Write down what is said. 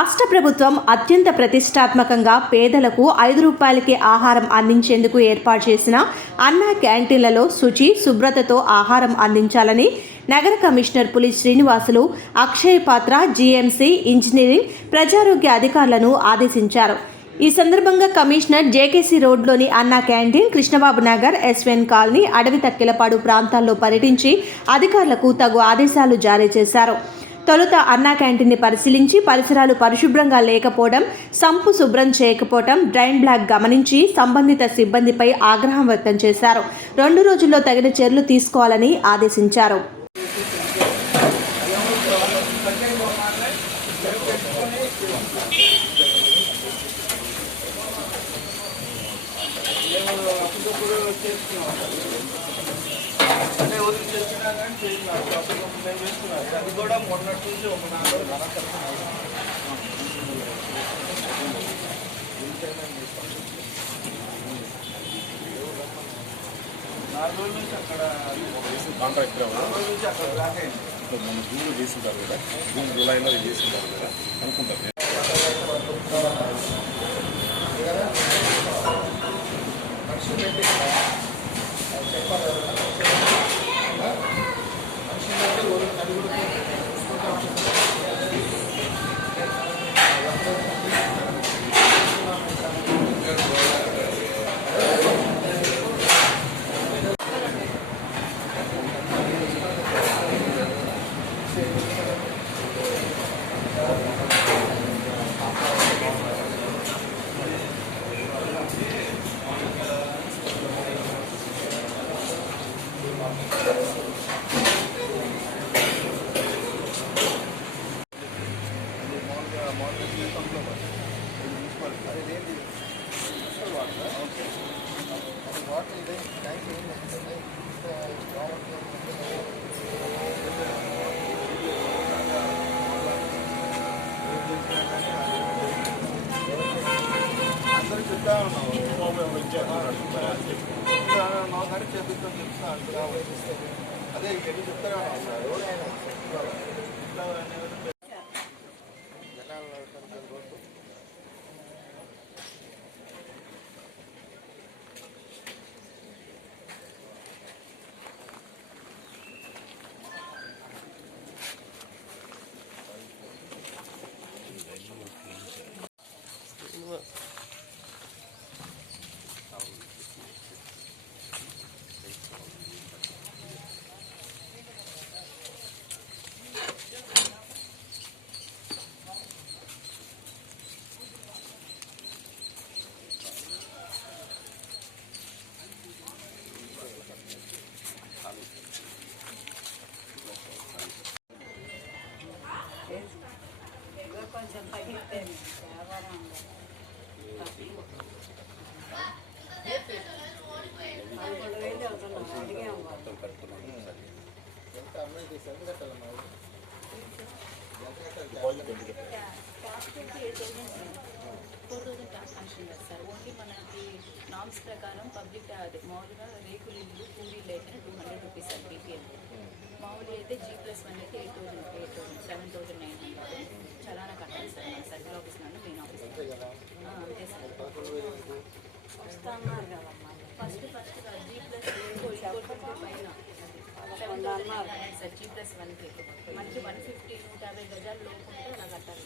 రాష్ట్ర ప్రభుత్వం అత్యంత ప్రతిష్టాత్మకంగా పేదలకు 5 రూపాయలకే ఆహారం అందించేందుకు ఏర్పాటు చేసిన అన్నా క్యాంటీన్లలో శుచి, శుభ్రతతో ఆహారం అందించాలని నగర కమిషనర్ పులి శ్రీనివాసులు అక్షయ్ పాత్ర, జీఎంసీ, ఇంజనీరింగ్, ప్రజారోగ్య అధికారులను ఆదేశించారు. ఈ సందర్భంగా కమిషనర్ జేకేసీ రోడ్లోని అన్నా క్యాంటీన్, కృష్ణబాబు నగర్, ఎస్వెన్ కాలనీ, అడవి తక్కెలపాడు ప్రాంతాల్లో పర్యటించి అధికారులకు తగు ఆదేశాలు జారీ చేశారు. తొలుత అన్నా క్యాంటీన్ని పరిశీలించి పరిసరాలు పరిశుభ్రంగా లేకపోవడం, సంపు శుభ్రం చేయకపోవడం, డ్రైన్ బ్లాక్ గమనించి సంబంధిత సిబ్బందిపై ఆగ్రహం వ్యక్తం చేశారు. 2 రోజుల్లో తగిన చర్యలు తీసుకోవాలని ఆదేశించారు. అది కూడా మొన్నటి నుంచి ఒక 4 రోజులు నుంచి అక్కడ కాంట్రాక్ట్ నుంచి అక్కడ బ్లాక్ అయింది. మన జూన్లో చేసింటారు కదా, జూన్ జూలైలో చేసింటారు కదా అనుకుంటారు. అదే చెప్తారా కొంచెం తగ్గిపోయింది. సార్ ఓన్లీ మనకి నామ్స్ ప్రకారం పబ్లిక్ అదే మామూలుగా రేకులు ఇల్లు పూరీలు అయితే 200 రూపీస్ సార్ బీపీఎల్. మామూలు అయితే G+1 అయితే 8,000 7,900 చలానా కట్టాలి సార్. మన సర్కిల్ ఆఫీస్ నుండి మెయిన్ ఆఫీస్ అంతే సార్. వస్తా అన్నారు కదా ఫస్ట్ G+1 పైన 7,900 సార్. G+1 మనకి 150 150 గజాలు లోపు ఉంటే అలా కట్టాలి.